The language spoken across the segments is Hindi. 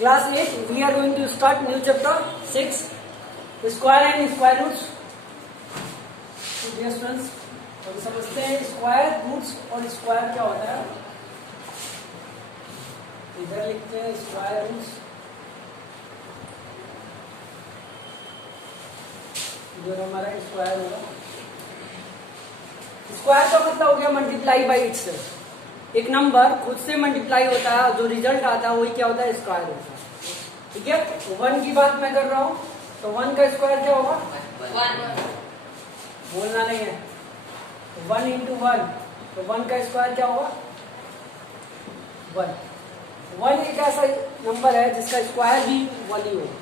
Class 8, we are going to start new chapter 6, square and square roots. तो dear students, हम समझते हैं स्क्वायर रूट्स और स्क्वायर क्या होता है. इधर लिखते हैं स्क्वायर रूट्स, इधर हमारा स्क्वायर होगा. स्क्वायर का मतलब हो गया मल्टीप्लाई बाई इटसेल्फ. एक नंबर खुद से मल्टीप्लाई होता है, जो रिजल्ट आता है वही क्या होता है, स्क्वायर होता है. ठीक है, तो 1 की बात मैं कर रहा हूं, तो 1 का स्क्वायर क्या होगा, 1. बोलना नहीं है. 1 इंटू 1, तो 1 का स्क्वायर क्या होगा, 1. 1 एक ऐसा नंबर है जिसका स्क्वायर भी 1 ही होगा.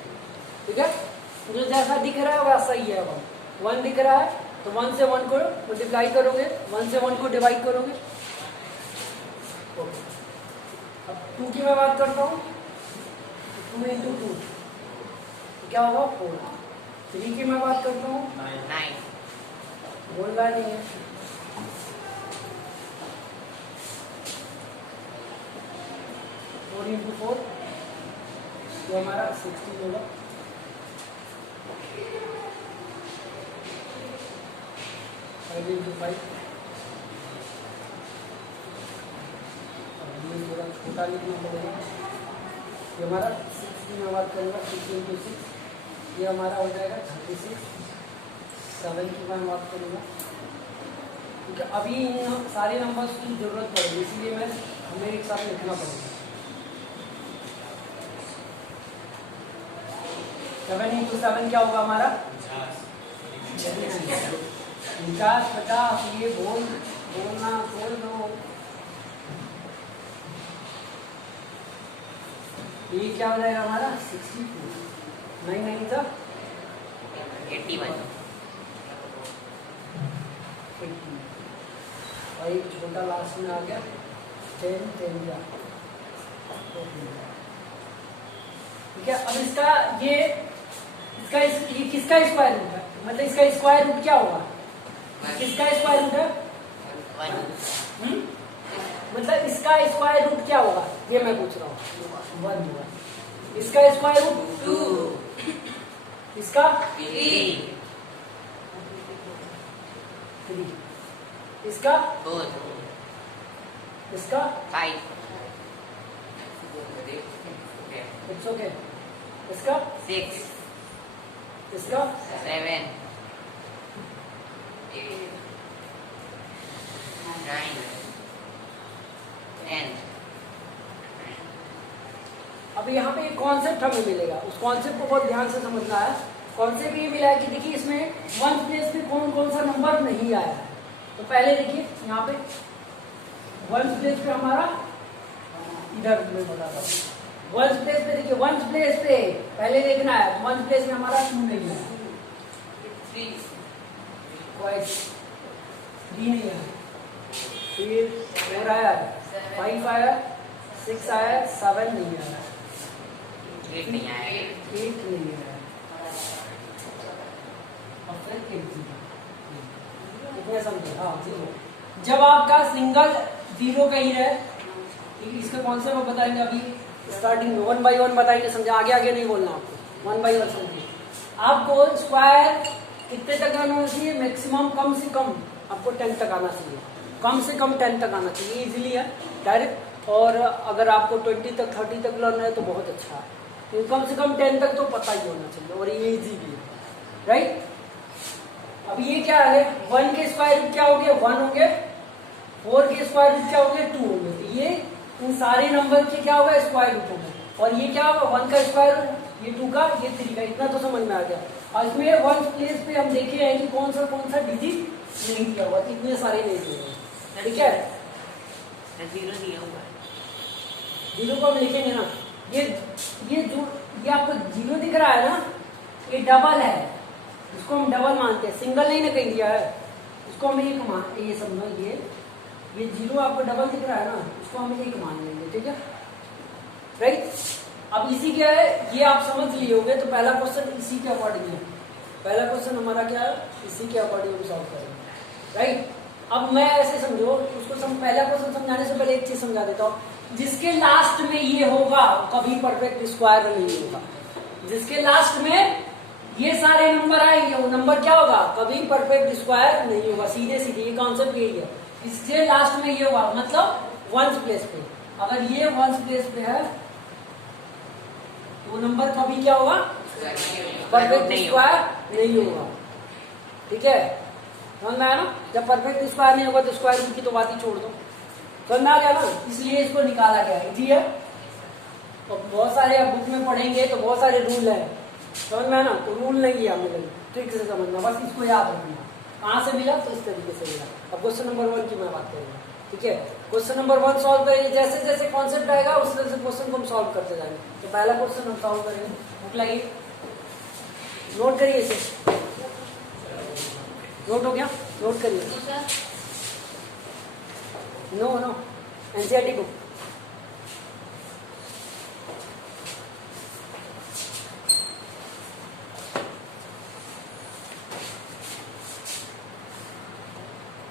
ठीक है, जो जैसा दिख रहा है वैसा ही है. 1 दिख रहा है तो 1 से 1 को मल्टीप्लाई करोगे, 1 से 1 को डिवाइड करोगे. अब 2 की मैं बात करता हूँ, 2 इंटू 2 क्या होगा, 4. 3 की मैं बात करता हूँ, 9. बोल रहा नहीं है. 4 इंटू 4 ये हमारा 16 होगा. 5 इंटू 5 ये थोड़ा छोटा लिखना पड़ेगा. ये हमारा 6 की मैं बात करूँगा, 6 इंटू 6 ये हमारा हो जाएगा 36. 7 की मैं बात करूँगा, क्योंकि अभी इन सारे नंबर्स की जरूरत पड़ेगी, इसीलिए मैं हमें एक साथ लिखना पड़ेगा. 7 इंटू 7 क्या होगा हमारा, 50. 50 ये बोलना बोल दो. ये क्या हो जाएगा हमारा 62. 9 9 था 81. और एक छोटा लास्ट में आ गया 10 10 जा. ठीक है, अब ये किसका स्क्वायर रूट है, मतलब इसका स्क्वायर रूट क्या होगा, किसका स्क्वायर रूट है, 1. मतलब इसका स्क्वायर रूट क्या होगा, ये मैं पूछ रहा हूँ. 1 होगा. इसका स्क्वायर रूट 2. इसका 3. इसका 4. इसका 5. It's okay. इसका 6. इसका 7. 8 9 10. अब यहाँ पे एक कॉन्सेप्ट हमें मिलेगा, उस कॉन्सेप्ट को बहुत ध्यान से समझना है. कॉन्सेप्ट ये मिला है कि देखिए इसमें 1 प्लेस पे कौन कौन सा नंबर नहीं आया है. तो पहले देखिए यहाँ पे 1 प्लेस पे हमारा, इधर मैं बताता हूँ, 1 प्लेस पे देखिए, 1 प्लेस पे पहले देखना है. 1 प्लेस में हमारा 2 नहीं है, 3 नहीं है, फिर 4 आया, 5 आया, 6 आया, 7 नहीं आया, 8 नहीं आया, 8 नहीं आया, और फिर 8 कितने समझे. हाँ, 0. जब आपका सिंगल 0 कहीं रहे, इसके कॉन्सेप्ट में बताएंगे अभी स्टार्टिंग में, 1 बाई 1 बताएंगे, समझे. आगे आगे नहीं बोलना आपको, 1 बाई 1 समझिए. आपको स्क्वायर कितने तक आना चाहिए, मैक्सिमम कम से कम आपको 10 तक आना चाहिए, कम से कम 10 तक आना चाहिए. इजीली है, डायरेक्ट. और अगर आपको 20 तक 30 तक लर्न है तो बहुत अच्छा है, तो कम से कम 10 तक तो पता ही होना चाहिए, और ये इजी भी है. राइट. अब ये क्या है, 1 के स्क्वायर रूट क्या हो गए, 1 हो गए. 4 के स्क्वायर रूट क्या हो गए, 2 हो गए. तो ये इन सारे नंबर के क्या होगा, स्क्वायर रूट हो गए. और ये क्या होगा, 1 का स्क्वायर रूट, ये 2 का, ये 3 का. इतना तो समझ में आ गया. और इसमें 1 प्लेस पे हम देखे हैं कि कौन सा डिजिट नहीं दिया हुआ, इतने सारे नहीं दिए हुए. ठीक है, 0 दिया हुआ है, 0 को हम लिखेंगे ना. ये आपको 0 दिख रहा है ना, ये डबल है, इसको हम डबल मानते हैं. सिंगल नहीं ना कहीं दिया है, इसको हम 1 मानते हैं. ये समझो, ये 0 आपको डबल दिख रहा है ना, इसको हम 1 मान लेंगे. ठीक है, राइट. अब इसी क्या है, ये आप समझ लिए होंगे. तो पहला क्वेश्चन इसी के अकॉर्डिंग है. पहला क्वेश्चन हमारा क्या है, इसी के अकॉर्डिंग हम सॉल्व करेंगे. राइट. अब मैं ऐसे समझो, उसको पहला क्वेश्चन समझाने से पहले एक चीज समझा देता हूँ. जिसके लास्ट में ये होगा कभी परफेक्ट स्क्वायर नहीं होगा। जिसके लास्ट में ये सारे नंबर आएंगे वो नंबर क्या होगा, कभी परफेक्ट स्क्वायर नहीं होगा। सीधे सीधे ये कॉन्सेप्ट यही है। इसके लास्ट में ये होगा मतलब वंस प्लेस पे, अगर ये वंस प्लेस पे है तो नंबर कभी क्या होगा, परफेक्ट स्क्वायर नहीं होगा। ठीक है, समझ में आया ना। जब परफेक्ट स्क्वायर नहीं होगा तो स्क्वायर रूट की तो बात ही छोड़ दो। समझ में आ गया ना, इसलिए इसको निकाला गया है। इजी है। तो बहुत सारे आप बुक में पढ़ेंगे तो बहुत सारे रूल है, समझ में आया ना। तो रूल नहीं है हमें ट्रिक से समझना, बस इसको याद रखना। कहाँ से मिला तो इस तरीके से मिला। अब क्वेश्चन नंबर 1 की मैं बात करूंगा। ठीक है, क्वेश्चन नंबर 1 सॉल्व करेंगे। जैसे जैसे कॉन्सेप्ट आएगा उस तरह से क्वेश्चन को हम सॉल्व करते जाएंगे। तो पहला क्वेश्चन हम सॉल्व करेंगे। बुक लाइए, नोट करिए इसे। नोट हो गया, नोट करिए। No no, NCERT book.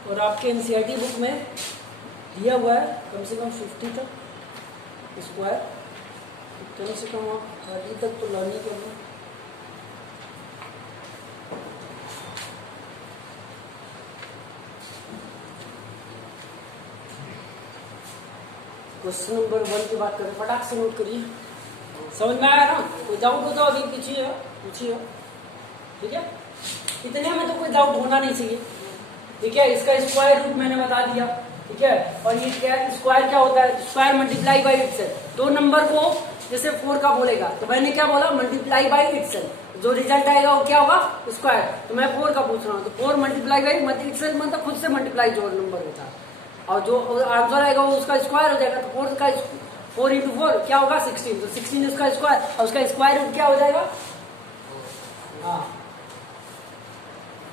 और आपके एनसीईआरटी बुक में दिया हुआ है कम से कम 50 तक स्क्वायर, कम से कम आप 30 तक तो लर्न ही करना। क्वेश्चन नंबर 1 की बात करें, फटाक से नोट करिए। समझ में आया ना। कोई डाउट हो तो अभी पूछिए। ठीक है, इतने में तो कोई डाउट होना नहीं चाहिए। ठीक है, इसका स्क्वायर रूट मैंने बता दिया। ठीक है, और ये क्या स्क्वायर क्या होता है, स्क्वायर मल्टीप्लाई बाई इटसेल्फ। दो नंबर को जैसे 4 का बोलेगा तो मैंने क्या बोला, मल्टीप्लाई बाई इटसेल्फ। जो रिजल्ट आएगा वो क्या होगा, स्क्वायर। तो मैं 4 का पूछ रहा हूँ तो 4 मल्टीप्लाई बाई इटसेल्फ मतलब खुद से मल्टीप्लाई जो नंबर होता है, और जो आंसर आएगा वो उसका स्क्वायर हो जाएगा। तो 4 का 4 × 4 क्या होगा 16, तो 16 उसका स्क्वायर, और उसका स्क्वायर रूट क्या हो जाएगा। हाँ,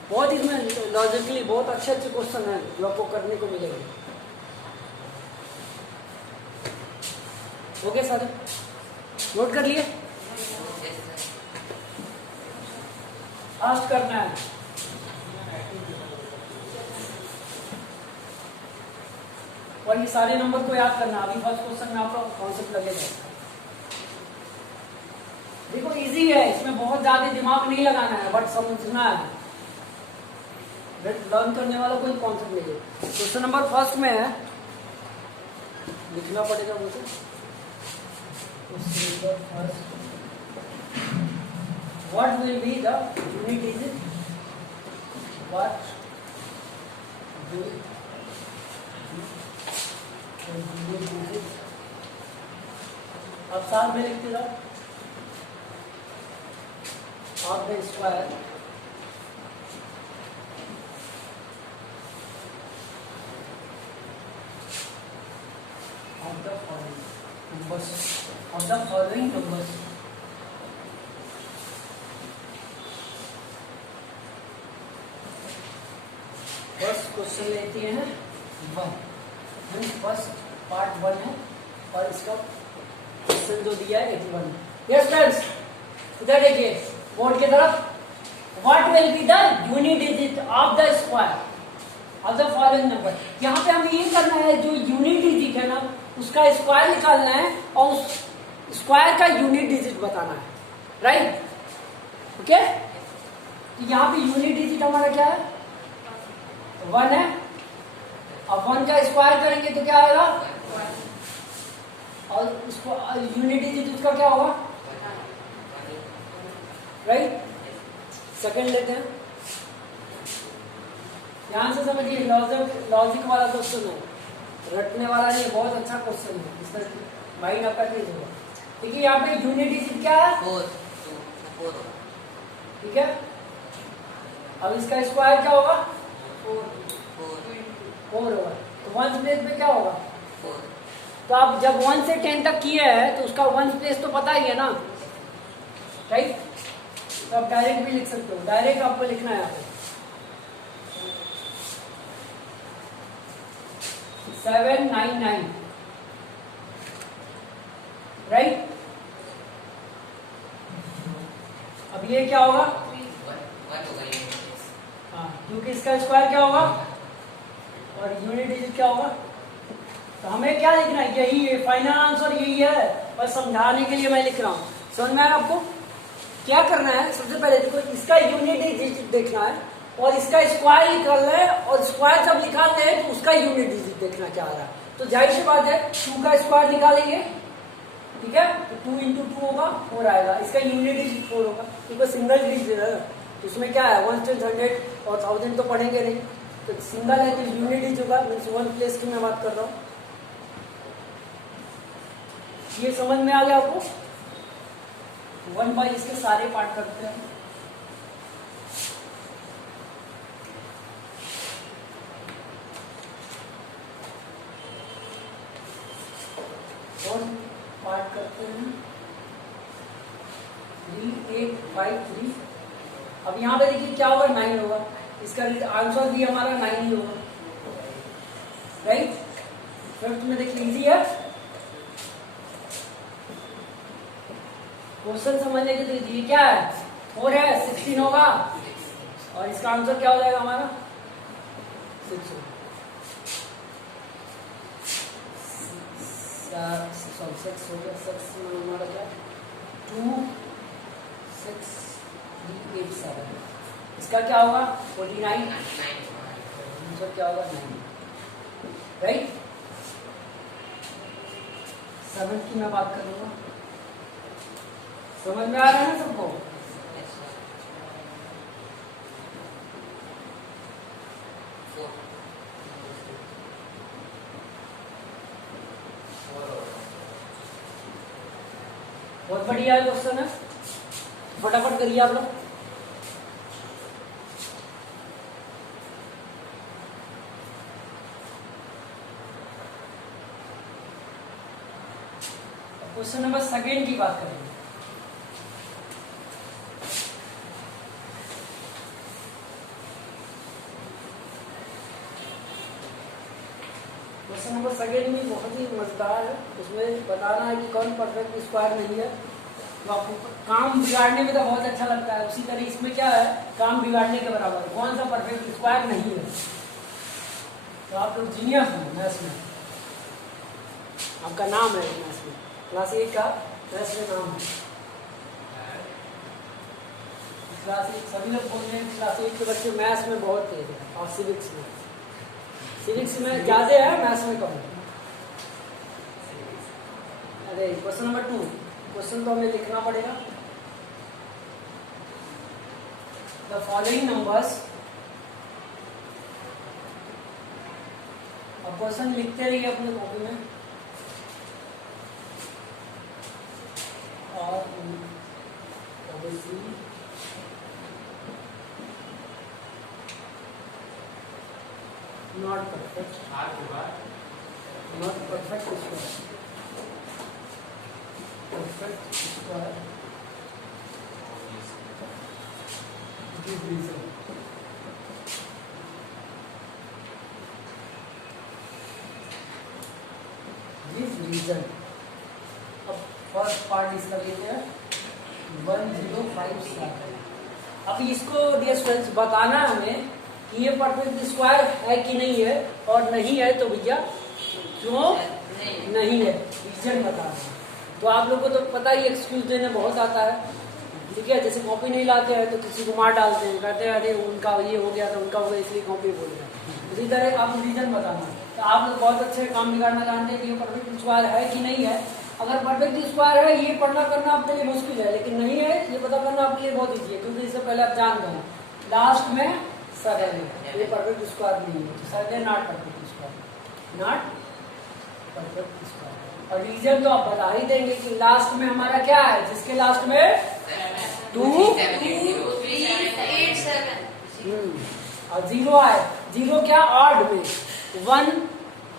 बहुत इसमें लॉजिकली बहुत अच्छे अच्छे क्वेश्चन हैं जो आपको करने को मिलेंगे। ओके सर, नोट कर लिए। फास्ट करना है। और ये सारे नंबर को याद करना। अभी फर्स्ट क्वेश्चन में आपका कॉन्सेप्ट लगेगा। देखो इजी है, इसमें बहुत ज्यादा दिमाग नहीं लगाना है, बट समझना है। लर्न करने वाला कोई कॉन्सेप्ट नहीं है। क्वेश्चन नंबर फर्स्ट में है, लिखना पड़ेगा मुझे। Question number first, what will be the unit digit, what will unit digit. अब साथ में लिखते जाओ, of the square of the following numbers, of the following numbers। First question लेते हैं 1। फर्स्ट पार्ट 1 है और इसका क्वेश्चन जो दिया है 81। यस फ्रेंड्स, इधर देखिए बोर्ड की तरफ। What will be the unit digit of the square of the following number. यहाँ पे हमें ये करना है, जो यूनिट डिजिट है ना उसका स्क्वायर निकालना है और उस स्क्वायर का यूनिट डिजिट बताना है। Right, okay. तो यहाँ पे यूनिट डिजिट हमारा क्या है, 1 है। अब 1 का स्क्वायर करेंगे तो क्या आएगा, और उसको यूनिट डिजिट उसका क्या होगा, राइट। सेकंड लेते हैं, ध्यान से समझिए। लॉजिक वाला क्वेश्चन है, रटने वाला नहीं, बहुत अच्छा क्वेश्चन है। इस तरह माइंड आपका तेज होगा। ठीक है, यहाँ पे यूनिट डिजिट क्या है, 4। ठीक है, अब इसका स्क्वायर क्या होगा, 4 होगा। तो 1 प्लेस पे क्या होगा, 4। तो आप जब 1 से 10 तक किए हैं तो उसका 1 प्लेस तो पता ही है ना, राइट। तो आप डायरेक्ट भी लिख सकते हो, डायरेक्ट आपको लिखना है यहाँ पे 799, राइट। अब ये क्या होगा, हाँ, क्योंकि इसका स्क्वायर क्या होगा और यूनिट डिजिट क्या होगा। तो हमें क्या लिखना है, यही है फाइनल आंसर, यही है। बस समझाने के लिए मैं लिख रहा हूँ। समझ में आया आपको? क्या करना है, सबसे पहले देखो इसका यूनिट डिजिट देखना है और इसका स्क्वायर निकालना है, और स्क्वायर जब निकालते हैं तो उसका यूनिट डिजिट देखना क्या आ रहा है। तो जाहिर सी बात है 2 का स्क्वायर निकालेंगे, ठीक है, तो 2 इंटू 2 होगा 4 आएगा, इसका यूनिट डिजिट 4 होगा क्योंकि सिंगल डिजिट है तो उसमें क्या है 1 10 100 और 1000 तो पढ़ेंगे नहीं, तो सिंगल है तो यूनिट डिजिट होगा, मीन्स 1 प्लेस की मैं बात कर रहा हूँ। ये समझ में आ गया आपको? 1 बाई इसके सारे पार्ट करते हैं। और पार्ट करते हैं 3 8 5 3। अब यहाँ पे देखिए क्या होगा 9 होगा, इसका आंसर भी हमारा 9 ही होगा, राइट। फिफ्थ में देखिए इजी है, क्वेश्चन समझने के लिए ये क्या है 4 है 16 होगा, और इसका आंसर क्या हो जाएगा हमारा 6 होगा। हमारा क्या 2 6 3 8 7, इसका क्या होगा 49, आंसर क्या होगा 9, राइट। 7 की मैं बात करूंगा, समझ में आ रहा है ना सबको? बहुत बढ़िया क्वेश्चन है, फटाफट करिए आप लोग। क्वेश्चन नंबर सेकेंड की बात करेंगे। क्वेश्चन नंबर सेकेंड में बहुत ही मजेदार है, उसमें बताना है कि कौन परफेक्ट स्क्वायर नहीं है। तो आपको काम बिगाड़ने में तो बहुत अच्छा लगता है, उसी तरह इसमें क्या है काम बिगाड़ने के बराबर है, कौन सा परफेक्ट स्क्वायर नहीं है। तो आप लोग जीनियस हैं मैथ्स में, आपका नाम है मैथ्स में, क्लास 8 का मैथ्स में नाम है। क्लास 8 सभी लोग बोल रहे हैं क्लास 8 के बच्चे मैथ्स में बहुत तेज है, और सिविक्स में ज्यादा है, मैथ्स में कम है। अरे क्वेश्चन नंबर 2, क्वेश्चन तो हमें लिखना पड़ेगा। द फॉलोइंग नंबर्स, अब क्वेश्चन लिखते रहिए अपने कॉपी में, और obviously not perfect square, perfect square give reason। Give reason। अब फर्स्ट पार्ट इसका लेते हैं 1057। अब इसको डियर स्टूडेंट्स बताना है हमें कि ये परफेक्ट स्क्वायर है कि नहीं है, और नहीं है तो भैया क्यों नहीं है, रीजन बताना है। तो आप लोगों को तो पता ही एक्सक्यूज देने बहुत आता है, ठीक है, जैसे कॉपी नहीं लाते हैं तो किसी को मार डालते हैं, कहते हैं अरे उनका ये हो गया था उनका हो गया इसलिए कॉपी बोल रहे हैं। इसी तरह आप रीजन बताना। तो आप लोग बहुत अच्छे काम बिगाड़ना जानते हैं कि ये परफेक्ट स्क्वायर है कि नहीं है। अगर परफेक्ट स्क्वायर है ये पढ़ना करना आपके लिए मुश्किल है, लेकिन नहीं है ये पता करना आपके लिए बहुत ईजी है, क्योंकि इससे पहले आप जान गए लास्ट में सर है, ये परफेक्ट स्क्वायर नहीं है, तो सर है not perfect square, not perfect square. और रीजन तो आप बता ही देंगे कि लास्ट में हमारा क्या है, जिसके लास्ट में 2 और 0 आए, 0 क्या ऑड में 1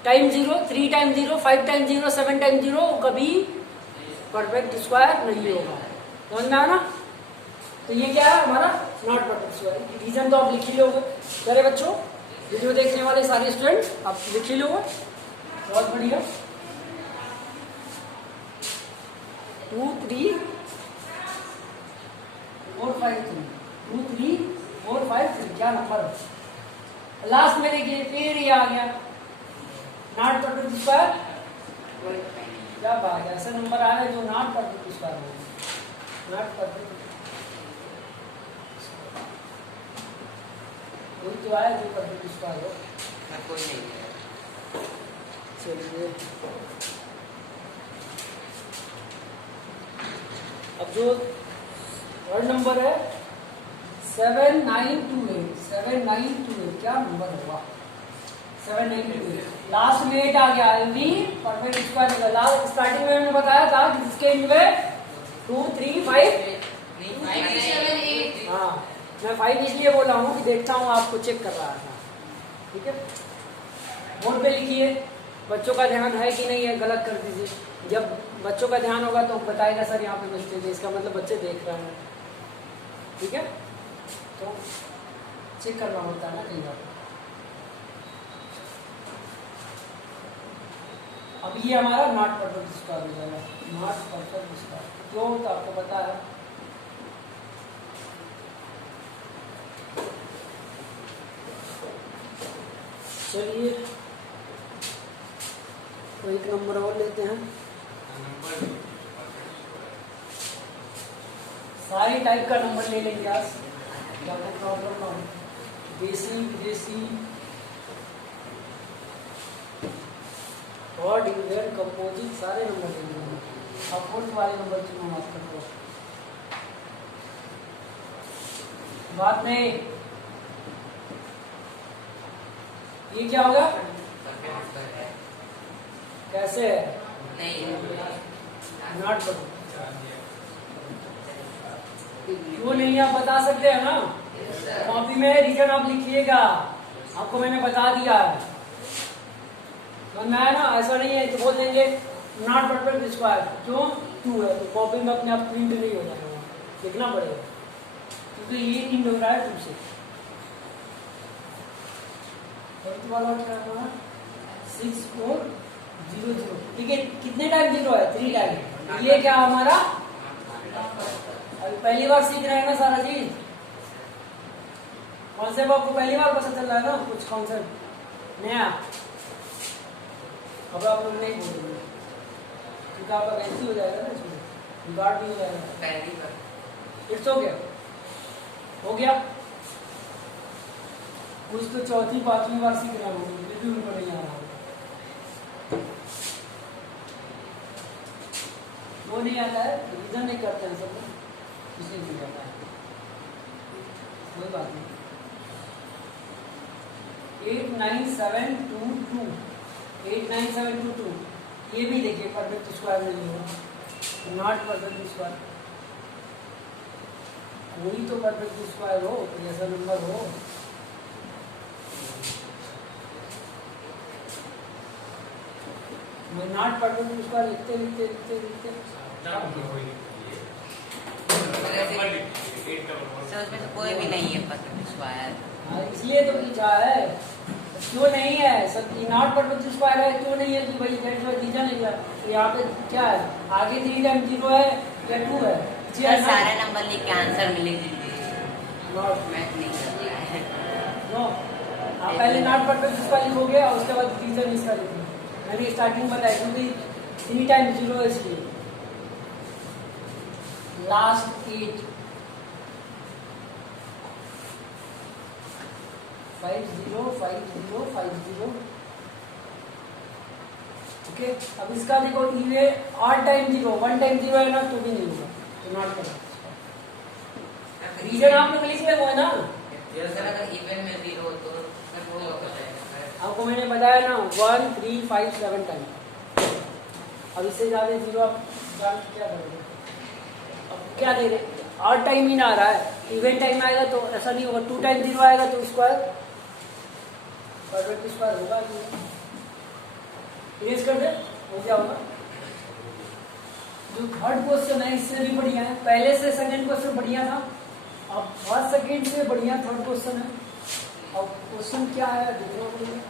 टाइम 0, 3 टाइम 0, 5 टाइम 0, 7 टाइम 0 कभी परफेक्ट स्क्वायर नहीं होगा। समझ में आया ना? तो ये क्या है हमारा नॉट परफेक्ट स्क्वायर। रीजन तो आप लिख ही लोगे मेरे बच्चों, वीडियो देखने वाले सारे स्टूडेंट आप लिख ही लोगे, बहुत बढ़िया। 2 3 4 5 3, 2 3 4 5 3 क्या नंबर है? लास्ट में देखिए फिर ये आ गया नॉट परफेक्ट स्क्वायर क्या बात है, ऐसे नंबर आ रहे हैं जो नॉट परफेक्ट स्क्वायर हो, नॉट परफेक्ट। कोई तो आया जो परफेक्ट स्क्वायर हो? कोई नहीं है। चलिए अब जो थर्ड नंबर है 7928, 7928 क्या नंबर होगा? 7928 लास्ट में 8 आ गया, भी परफेक्ट स्क्वायर निकला। लास्ट स्टार्टिंग में मैंने बताया था कि इसके एंड में 2 3 5 हाँ, मैं 5 इसलिए बोला हूँ कि देखता हूँ आपको चेक कर रहा था। ठीक है, बोर्ड पे लिखिए, बच्चों का ध्यान है कि नहीं है गलत कर दीजिए। जब बच्चों का ध्यान होगा तो बताएगा सर यहाँ पे मिस्टेक है, इसका मतलब बच्चे देख रहे हैं। ठीक है, तो चेक करना होता है ना कई बार। अब ये हमारा नॉट परफेक्ट स्क्वायर हो जाएगा, नॉट परफेक्ट स्क्वायर क्यों तो आपको पता है। चलिए तो एक नंबर और लेते हैं। सारी टाइप का नंबर ले लेंगे आज, क्या कोई प्रॉब्लम ना हो। देसी विदेशी और डिवीजन कंपोजिट सारे नंबर ले लेंगे। अब फोर्थ वाले नंबर की मैं बात करता हूँ। बात नहीं, ये क्या होगा? कैसे है? नॉट बट क्यों नहीं आप बता सकते हैं ना? कॉपी में रीजन आप लिखिएगा, आपको मैंने बता दिया है। तो मैं ना ऐसा नहीं है तो बोल देंगे नॉट परफेक्ट स्क्वायर, क्यों? 2 है, तो कॉपी में अपने आप प्रिंट नहीं हो जाएगा, लिखना पड़ेगा क्योंकि ये प्रिंट हो रहा है 2 से। वाला क्या होगा? 6400। ठीक है, कितने टाइम 0 है? 3 टाइम। ये क्या हमारा? अभी पहली बार सीख रहे हैं ना सारा चीज, कॉन्सेप्ट आपको पहली बार पता चल रहा है ना, कुछ कॉन्सेप्ट नया। अब आप लोग नहीं बोलेंगे क्योंकि आपका कैंसिल हो जाएगा ना, इसमें रिकॉर्ड भी हो जाएगा। इट्स ओके, हो गया। कुछ तो चौथी 5वीं बार सीख रहा हूँ, फिर भी उनको नहीं आ रहा, वो नहीं आता है, रिविजन नहीं करते हैं सब लोग, इसलिए नहीं आता है। कोई बात नहीं। 89722, 89722 ये भी देखिए परफेक्ट स्क्वायर नहीं होगा, नॉट परफेक्ट स्क्वायर। कोई तो परफेक्ट स्क्वायर हो, कोई ऐसा नंबर हो। मैं नॉट परफेक्ट स्क्वायर लिखते लिखते लिखते लिखते उसमें तो कोई भी नहीं है परफेक्ट स्क्वायर। इसलिए तो पूछा है, क्यों नहीं है? सब नॉट परफेक्ट स्क्वायर है, क्यों नहीं है कि भाई रीजन लिखा तो यहाँ पे क्या है? आगे 3 टाइम 0 है या 2 है? सारे नंबर लिख के आंसर मिलेगी। मैथ नहीं करता है। नो, आप पहले नॉट परफेक्ट स्क्वायर लिखोगे और उसके बाद रीजन इसका लिखोगे। मैंने स्टार्टिंग बताया क्योंकि 3 टाइम 0 है, इसलिए लास्ट 8 505050। ओके, अब इसका देखो, ये 8 टाइम 0, 1 टाइम 0 है ना, तो भी नहीं होगा, तो नॉट करना। रीजन आप लोग लिख रहे हो ना, इवन में 0 तो आपको मैंने बताया ना 1 3 5 7 टाइम। अब इससे ज्यादा 0 आप जान क्या करोगे? अब क्या दे रहे? 8 टाइम ही ना आ रहा है, इवन टाइम आएगा तो ऐसा नहीं होगा। 2 टाइम 0 आएगा तो स्क्वायर परफेक्ट स्क्वायर होगा। इरेज कर दे, हो क्या होगा? जो थर्ड क्वेश्चन है इससे भी बढ़िया है, पहले से सेकंड क्वेश्चन बढ़िया था, अब फर्स्ट सेकंड से बढ़िया थर्ड क्वेश्चन है। अब क्वेश्चन क्या है देखना पड़ेगा।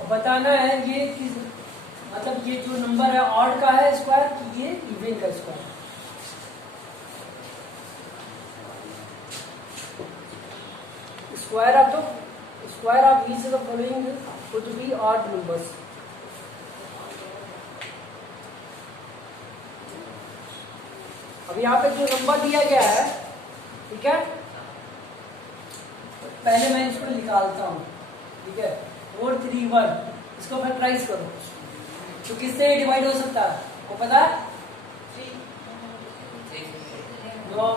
अब बताना है ये किस, मतलब ये जो नंबर है ऑड का है स्क्वायर कि ये इवन का square. square of each of the following could be odd numbers. अब यहाँ पे जो नंबर दिया गया है, ठीक है, पहले मैं इसको निकालता हूँ, ठीक है, 4 3 1, इसको फैक्टराइज करो तो किससे डिवाइड हो सकता है, को पता है? 9।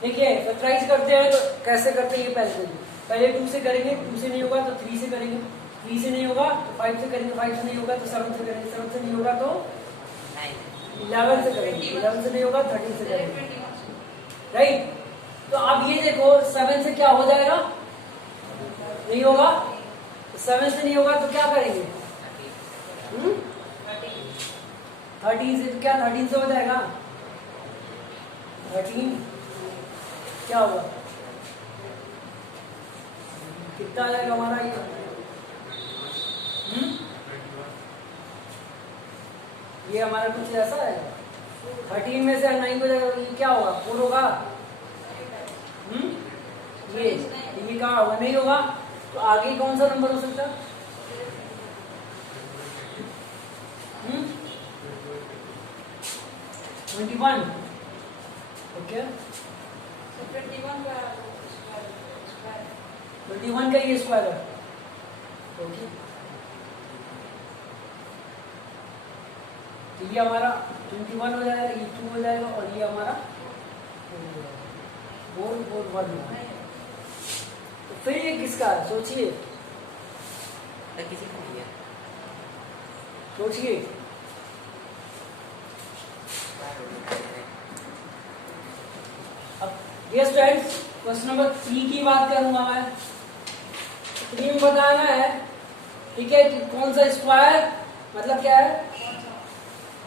देखिए फैक्टराइज करते हैं तो कैसे करते हैं, ये पहले 2 से करेंगे, 2 से नहीं होगा तो 3 से करेंगे, 3 से नहीं होगा तो 5 से करेंगे, 5 से नहीं होगा तो 7 से करेंगे, 7 से नहीं होगा तो 11 से करेंगे, 11 से नहीं होगा 13 से करेंगे, राइट। तो अब ये देखो 7 से क्या हो जाएगा, नहीं होगा, तो 7 से नहीं होगा तो क्या करेंगे, 13 से, तो क्या 13 से हो जाएगा, 13 क्या होगा, कितना आ जाएगा हमारा ये, ये हमारा कुछ ऐसा है, 13 में से 9 को जाएगा, ये क्या होगा, 4 होगा, ये कहाँ होगा, नहीं होगा, तो आगे कौन सा नंबर हो सकता है, 21, ओके, 21 का ये स्क्वायर है, ओके, तो ये हमारा 21 हो जाएगा, ये 2 हो जाएगा और ये हमारा 4 4 1। तो फिर ये किसका है, सोचिए, किसी का नहीं है, सोचिए, अब ये स्टूडेंट्स क्वेश्चन नंबर 3 की बात करूंगा मैं। 3 में बताना है, ठीक है, कि कौन सा स्क्वायर मतलब क्या है,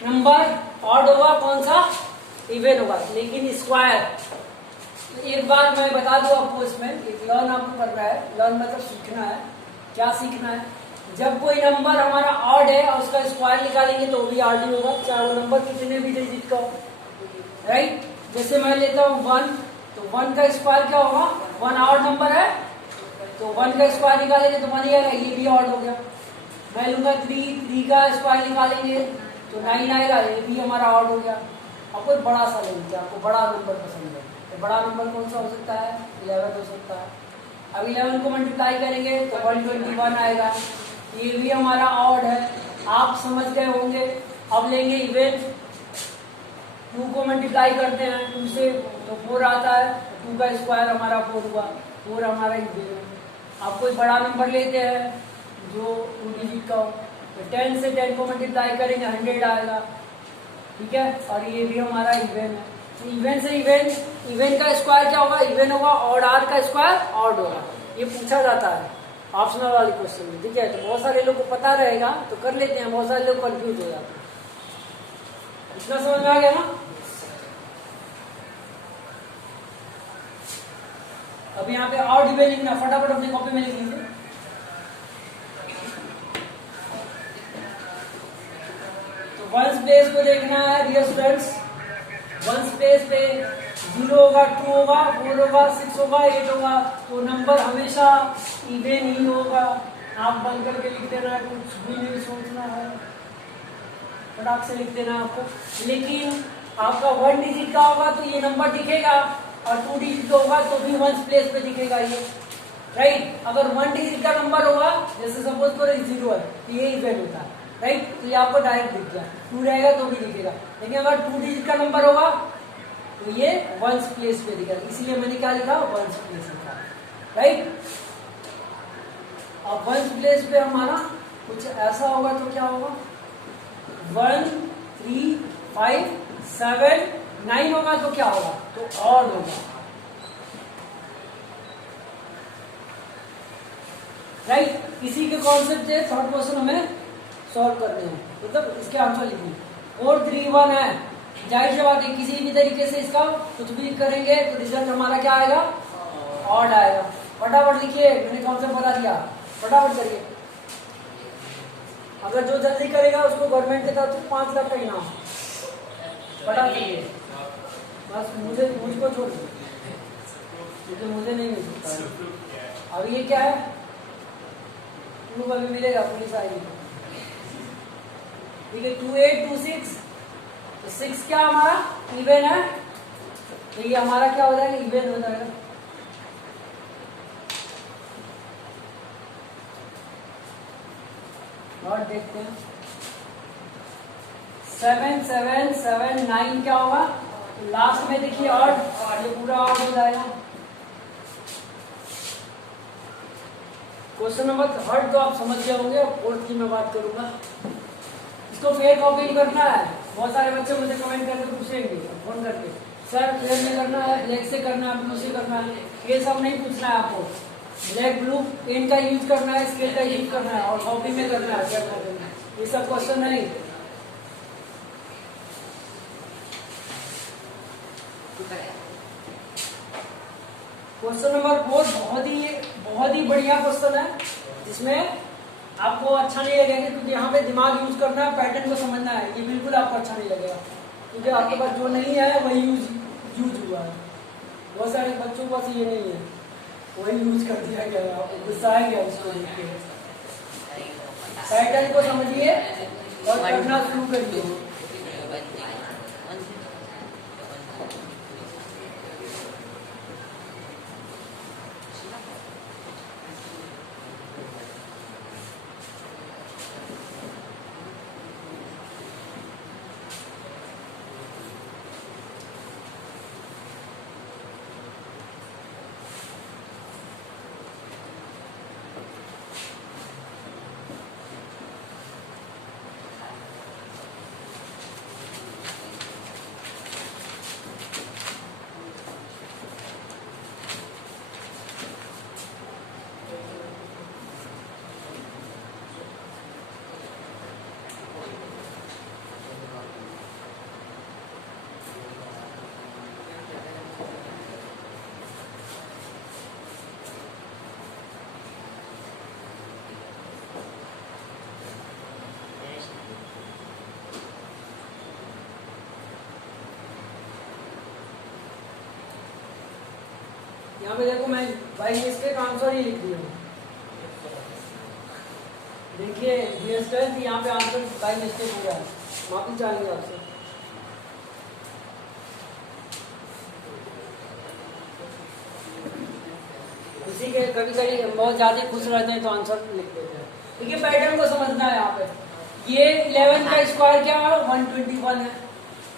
नंबर ऑड होगा, कौन सा इवन होगा, लेकिन स्क्वायर। तो एक बार मैं बता दूं आपको, इसमें एक लर्न आपको करना है, लर्न मतलब सीखना है। क्या सीखना है, जब कोई नंबर हमारा ऑड है और उसका स्क्वायर निकालेंगे तो भी ऑड ही होगा, चाहे वो नंबर कितने भी डिजिट का हो, राइट। जैसे मैं लेता हूँ 1, तो 1 का स्क्वायर क्या होगा, 1 ऑड नंबर है तो 1 का स्क्वायर निकालेंगे तो 1 ही आएगा, ये भी ऑड हो गया। मैं लूंगा 3 का स्क्वायर निकालेंगे तो 9 आएगा, ये भी हमारा ऑड हो गया। अब कोई बड़ा सा ले लीजिए, आपको बड़ा नंबर पसंद है, तो बड़ा नंबर कौन सा हो सकता है, 11 हो सकता है। अब 11 को मल्टीप्लाई करेंगे तो 121 आएगा, ये भी हमारा ऑड है, आप समझ गए होंगे। अब लेंगे इवन, 2 को मल्टीप्लाई करते हैं 2 से तो 4 आता है, 2 का स्क्वायर हमारा 4 हुआ, 4 हमारा इवन है। आप कोई बड़ा नंबर लेते हैं जो 2 डिजिट का हो, तो 10 से 10 को मल्टीप्लाई करेंगे 100 आएगा, ठीक है, और ये भी हमारा इवन है। तो इवन से इवन का स्क्वायर क्या होगा, इवन होगा, और आर का स्क्वायर ऑड होगा। ये पूछा जाता है ऑप्शनल वाले क्वेश्चन में, ठीक है। तो बहुत सारे लोग को पता रहेगा तो कर लेते हैं, बहुत सारे लोग कंफ्यूज हो जाते हैं। इतना समझ में आ गया ना। अब यहाँ पे ऑड इवन लिखना, फटाफट अपनी कॉपी में लिख लीजिए। तो वंस प्लेस को देखना है डियर स्टूडेंट्स, वंस प्लेस पे 0 होगा, 2 होगा, 4 होगा, 6 होगा, 8 होगा, तो नंबर हमेशा इवन ही होगा। आप बंद करके लिख देना है, कुछ भी नहीं सोचना है, फटाक से लिख देना आपको। लेकिन आपका 1 डिजिट का होगा तो ये नंबर दिखेगा, और 2 डिजिट का होगा तो भी वंस प्लेस पे दिखेगा ये, राइट। अगर 1 डिजिट का नंबर होगा, जैसे सपोज करो 0 है, तो ये इवन होता है, राइट। तो ये आपको डायरेक्ट दिख गया, 2 रहेगा तो भी दिखेगा। लेकिन अगर 2 डिजिट का नंबर होगा तो ये वंस प्लेस पे दिखेगा, इसलिए मैंने क्या लिखा, वंस प्लेस लिखा, राइट। अब वंस प्लेस पे हमारा कुछ ऐसा होगा तो क्या होगा, 1 3 5 7 9 होगा तो क्या होगा, तो ऑड होगा, राइट। इसी के कॉन्सेप्ट से थर्ड क्वेश्चन हमें सॉल्व करने हैं, मतलब इसके आंसर लिखिए। 4 3 1 है, जाहिर सी बात है किसी भी तरीके से इसका कुछ भी करेंगे तो रिजल्ट हमारा क्या आएगा, ऑड आएगा। फटाफट लिखिए, मैंने कॉन्सेप्ट बता दिया, फटाफट करिए। अगर जो जल्दी करेगा उसको गवर्नमेंट के तरफ से 5 लाख का इनाम, फटाफट करिए, बस मुझको छोड़ दो क्योंकि मुझे नहीं मिल सकता है। अब ये क्या है, 2 अभी मिलेगा, पुलिस आएगी। ठीक है, 2 8 2 6, तो 6 क्या हमारा इवन है, तो ये हमारा क्या हो जाएगा, इवन हो जाएगा। और देखते हैं 7 7 7 9 क्या होगा, लास्ट में देखिए और ये पूरा और हो जाएगा। क्वेश्चन नंबर 3 तो आप समझ गए होंगे, 4th की मैं बात करूंगा। इसको फेयर कॉपी करना है, बहुत सारे बच्चे मुझे कमेंट करके पूछेंगे फोन करके, सर फेयर में करना है, ब्लैक से करना है, ब्लू से करना है, ये सब नहीं पूछना है आपको। ब्लैक ब्लू पेन का यूज करना है, स्केल का यूज करना है और कॉपी में करना है, क्या करना है, ये सब क्वेश्चन नहीं। क्वेश्चन नंबर 4 बहुत ही बढ़िया क्वेश्चन है, जिसमें आपको अच्छा नहीं लगेगा क्योंकि यहाँ पे दिमाग यूज करना है, पैटर्न को समझना है, ये बिल्कुल आपको अच्छा नहीं लगेगा क्योंकि आपके पास जो नहीं है वही यूज हुआ है। बहुत सारे बच्चों के पास ये नहीं है, वही यूज कर दिया गया, आपको गुस्सा आ गया उसको देख के। पैटर्न को समझिए और करना शुरू करिए। यहाँ पे देखो मैं भाई इसके आंसर ही लिख दिया हूँ, देखिए यहाँ पे आंसर बाई मिस्टेक हो गया है, माफी चाहेंगे आपसे। इसी के कभी कभी बहुत ज्यादा खुश रहते हैं तो आंसर लिख देते हैं। देखिए पैटर्न को समझना है, यहाँ पे ये 11 का स्क्वायर क्या है, 121 है,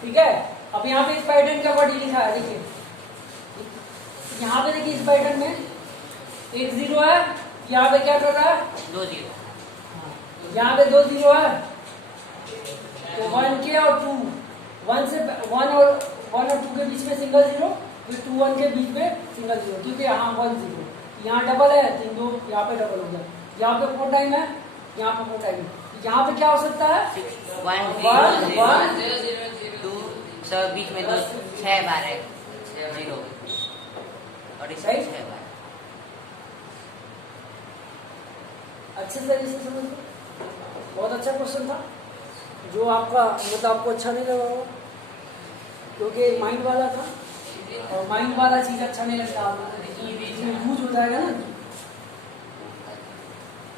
ठीक है। अब यहाँ पे इस पैटर्न का वर्ड लिखा है, देखिए यहाँ पे देखिए इस पैटर्न में एक 0 है, यहाँ पे क्या कर रहा है 2 0, यहाँ पे 2 0 है, तो 1 के और 2, 1 से 1 और 2 के बीच में सिंगल 0, फिर 2 1 के बीच में सिंगल 0, क्योंकि यहाँ 1 0, यहाँ डबल है, 3 2, यहाँ पे डबल हो गया, यहाँ पे 4 टाइम है, यहाँ पे 4 टाइम है, यहाँ पे क्या हो सकता है 1 0 1 2, सब बीच में 2 6 बार है 0 और इस 6 बार। अच्छे तरीके से समझ लो, बहुत अच्छा क्वेश्चन था, जो आपका मतलब आपको अच्छा नहीं लगा होगा क्योंकि माइंड वाला था, और माइंड वाला चीज अच्छा नहीं लगता आपको, इसमें यूज हो जाएगा ना।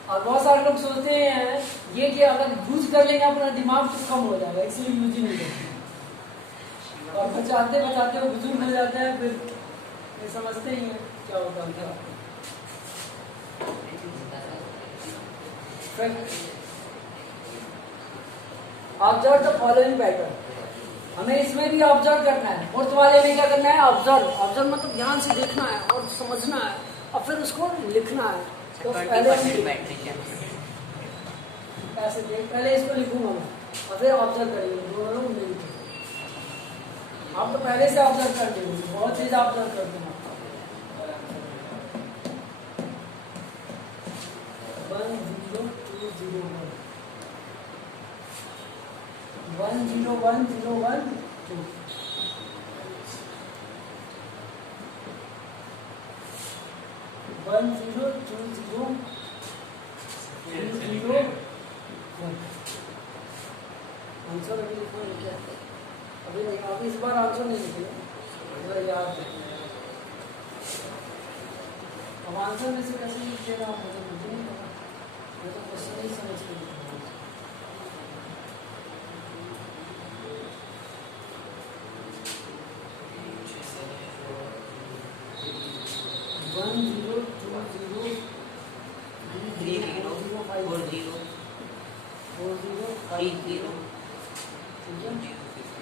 और बहुत सारे लोग सोचते हैं ये कि अगर यूज कर लेंगे अपना दिमाग तो कम हो जाएगा, इसलिए यूज ही नहीं करते, और बचाते बचाते वो बुजुर्ग हो जाते हैं, फिर ये समझते ही हैं क्या होता है। ऑब्जर्व द फॉलोइंग पैटर्न, हमें इसमें भी ऑब्जर्व करना है। फोर्थ वाले में क्या करना है, ऑब्जर्व, ऑब्जर्व मतलब ध्यान से देखना है और समझना है और फिर उसको लिखना है। तो पहले ऐसे देख, पहले इसको लिखूंगा मैं और फिर ऑब्जर्व करेंगे दोनों मिलकर। आप तो पहले से ऑब्जर्व कर देंगे, बहुत चीज ऑब्जर्व करते हैं। 1 0 2 0 1 0 1 0 1 2 1 0 2 0 3 0 1। आंसर अभी लिखना है क्या? अभी नहीं, अभी इस बार आंसर नहीं लिखेगा, याद है। अब आंसर में से कैसे लिख दे रहा हूँ मुझे नहीं पता, मैं तो क्वेश्चन ही समझ के लिख रहा हूँ। One zero two zero three zero four zero four zero five zero ठीक है।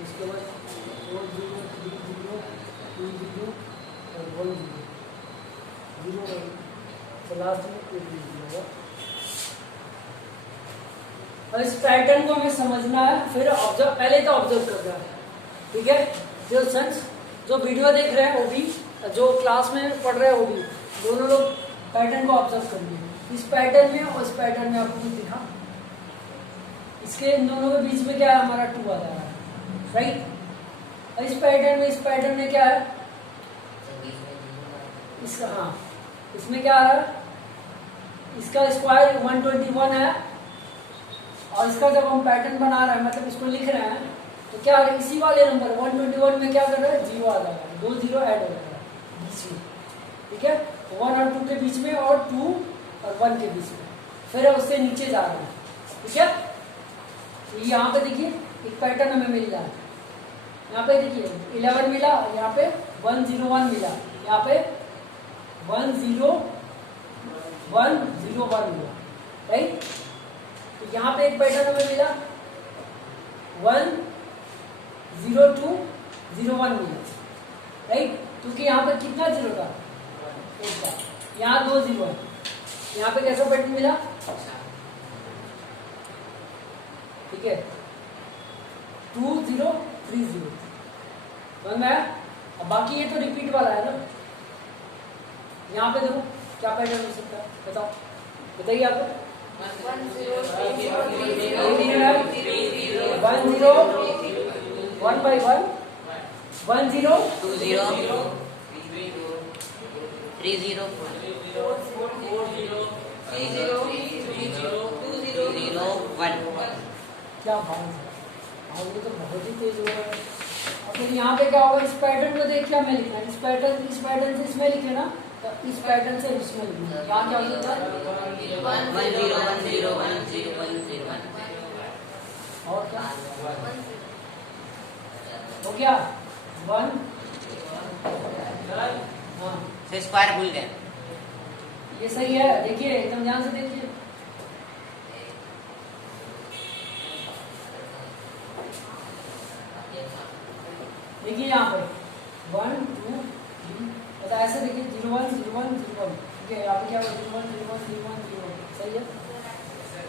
उसके बाद 4 0 3 0 2 0 और 1 0 0 तो लास्ट में 1 0 होगा। और इस पैटर्न को हमें समझना है, फिर ऑब्जर्व, पहले तो ऑब्जर्व करना है, ठीक है। जो सन्स जो वीडियो देख रहे हैं वो भी, जो क्लास में पढ़ रहे हैं वो भी, दोनों लोग पैटर्न को ऑब्जर्व करिए। इस पैटर्न में और इस पैटर्न में आपको कुछ दिखा, इसके इन दोनों के बीच में क्या है, हमारा 2 आ जा रहा है, राइट। और इस पैटर्न में क्या है, इसका, हाँ, इसमें क्या है, इसका स्क्वायर 121 है, और इसका जब हम पैटर्न बना रहे हैं, मतलब इसको लिख रहे हैं, तो क्या है, इसी वाले नंबर 121 में क्या कर रहे हैं, 0 आ जा रहा है, 2 0 ऐड हो रहा है बीच में, ठीक है। 1 और 2 के बीच में और 2 और 1 के बीच में, फिर उससे नीचे जा रहे हैं, ठीक है। तो यहाँ पे देखिए एक पैटर्न हमें मिल रहा है, यहाँ पे देखिए 11 मिला, यहाँ पे 101 मिला, यहाँ पे 10101 मिला, राइट। तो यहाँ पे एक पैटर्न हमें मिला 10201 मिला, राइट। क्योंकि यहाँ पे कितना जीरो था, एक था, यहाँ 2 0 है, यहाँ पे कैसा पैटर्न मिला, ठीक है, 2 0 3 0 समझ में आया। अब बाकी ये तो रिपीट वाला है ना, यहाँ पे देखो क्या पैटर्न हो सकता है, बताओ, बताइए आप। 1 0 1 by 1 1 0 2 0 3 0 2 0 1। क्या भाव है, भाव ये तो बहुत ही तेज हो रहा है। और फिर यहाँ पे क्या होगा, इस पैटर्न को देख के हमें लिखना है, इस पैटर्न से इसमें लिखे ना, तो इस पैटर्न से इसमें लिखना है। यहाँ क्या हो सकता है, 1 0 1 0 1 0 1 0 1। और क्या हो गया 1, हाँ से स्क्वायर भूल गए, ये सही है, देखिए एकदम ध्यान से देखिए, देखिए यहाँ पे 1 2 3, मतलब ऐसे देखिए 0 1 0 1 0 1, ठीक है। यहाँ पे क्या होगा 0 1 0 1 0 1 0 1, सही है,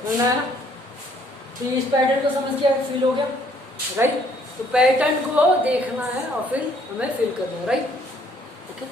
बोलना है ना। तो इस पैटर्न को समझ के फिल हो गया, राइट। तो पैटर्न को देखना है और फिर हमें फिल करना है, राइट, ओके।